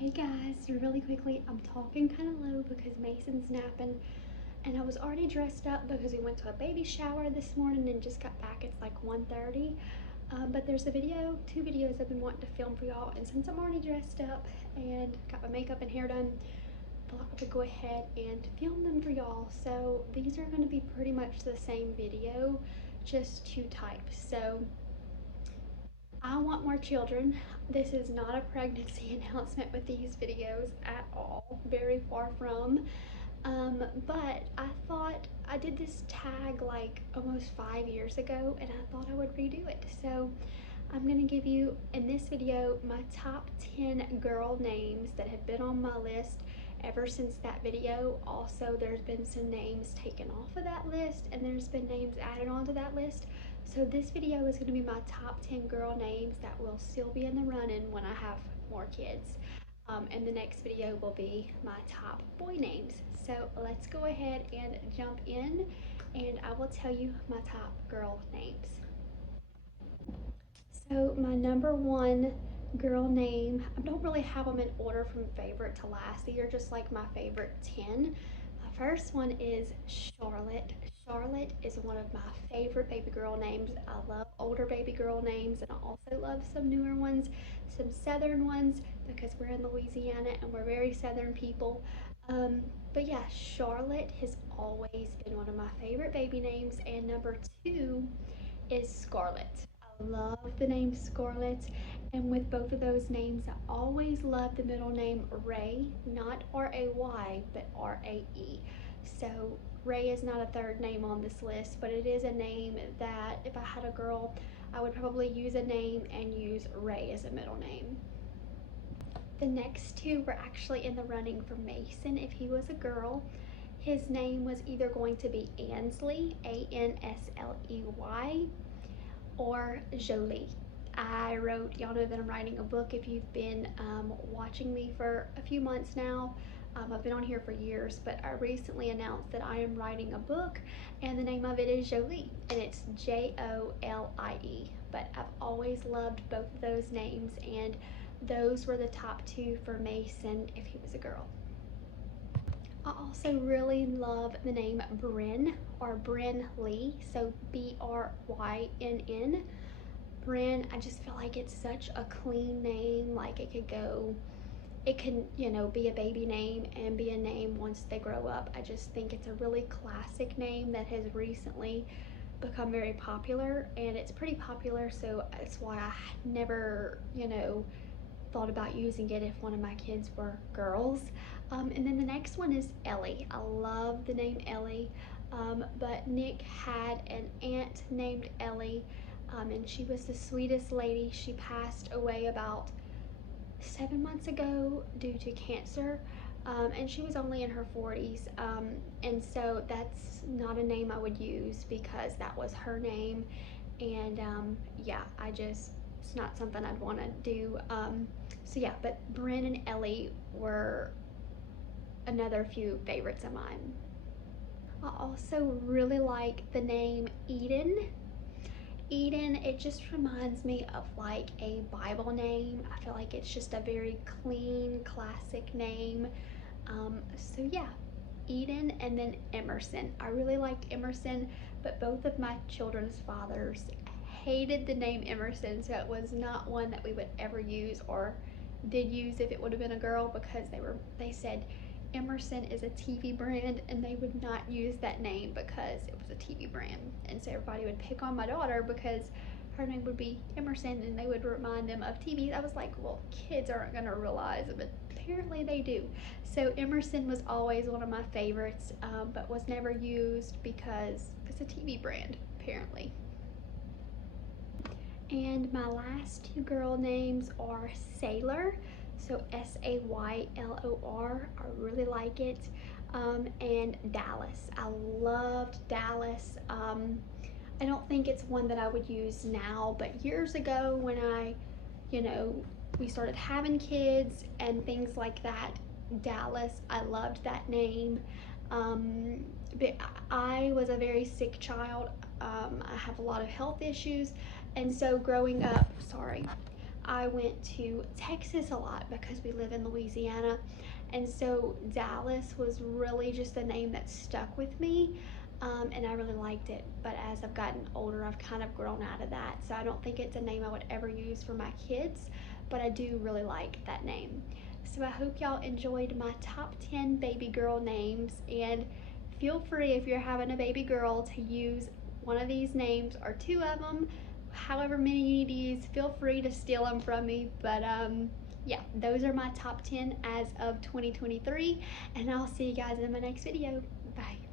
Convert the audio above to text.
Hey guys, really quickly, I'm talking kind of low because Mason's napping and I was already dressed up because we went to a baby shower this morning and just got back. It's like 1:30. But there's two videos I've been wanting to film for y'all, and since I'm already dressed up and got my makeup and hair done, I thought I would go ahead and film them for y'all. So these are going to be pretty much the same video, just two types. So I want more children. This is not a pregnancy announcement with these videos at all, very far from. But I thought I did this tag like almost 5 years ago and I thought I would redo it. So I'm gonna give you in this video my top 10 girl names that have been on my list ever since that video. Also, there's been some names taken off of that list and there's been names added onto that list. So this video is gonna be my top 10 girl names that will still be in the running when I have more kids. And the next video will be my top boy names. So let's go ahead and jump in and I will tell you my top girl names. So my number one girl name, I don't really have them in order from favorite to last. These are just like my favorite 10. My first one is Scarlett. Scarlett is one of my favorite baby girl names. I love older baby girl names and I also love some newer ones, some southern ones because we're in Louisiana and we're very southern people. But yeah, Charlotte has always been one of my favorite baby names, and number two is Scarlett. I love the name Scarlett, and with both of those names, I always love the middle name Ray, not R-A-Y, but R-A-E. So Ray is not a third name on this list, but it is a name that if I had a girl, I would probably use a name and use Ray as a middle name. The next two were actually in the running for Mason if he was a girl. His name was either going to be Ansley, Ansley, or Jolie. Y'all know that I'm writing a book if you've been watching me for a few months now. I've been on here for years, but I recently announced that I am writing a book and the name of it is Jolie and it's Jolie. But I've always loved both of those names and those were the top two for Mason if he was a girl. I also really love the name Brynn or Brynn Lee, so Brynn. Brynn, I just feel like it's such a clean name, like it can, be a baby name and be a name once they grow up. I just think it's a really classic name that has recently become very popular and it's pretty popular, so that's why I never, thought about using it if one of my kids were girls. And then the next one is Ellie. I love the name Ellie, but Nick had an aunt named Ellie, and she was the sweetest lady. She passed away about 7 months ago due to cancer, and she was only in her 40s, and so that's not a name I would use because that was her name, and yeah, it's not something I'd want to do. So yeah, but Brynn and Ellie were another few favorites of mine. I also really like the name Eden. Eden, it just reminds me of like a Bible name. I feel like it's just a very clean, classic name. So yeah, Eden and then Emerson. I really liked Emerson, but both of my children's fathers hated the name Emerson, so it was not one that we would ever use or did use if it would have been a girl because they said Emerson is a TV brand and they would not use that name because it was a TV brand. And so everybody would pick on my daughter because her name would be Emerson and they would remind them of TV. I was like, well, kids aren't gonna realize it, but apparently they do. So Emerson was always one of my favorites, but was never used because it's a TV brand, apparently. And my last two girl names are Sailor, so Saylor. I really like it. And Dallas. I loved Dallas. I don't think it's one that I would use now, but years ago when we started having kids and things like that, Dallas, I loved that name. But I was a very sick child. I have a lot of health issues, and so growing up, sorry, I went to Texas a lot because we live in Louisiana. And so Dallas was really just a name that stuck with me. And I really liked it. But as I've gotten older, I've kind of grown out of that. So I don't think it's a name I would ever use for my kids, but I do really like that name. So I hope y'all enjoyed my top 10 baby girl names. And feel free, if you're having a baby girl, to use one of these names or two of them. However many you need to use, feel free to steal them from me. But yeah, those are my top 10 as of 2023. And I'll see you guys in my next video. Bye.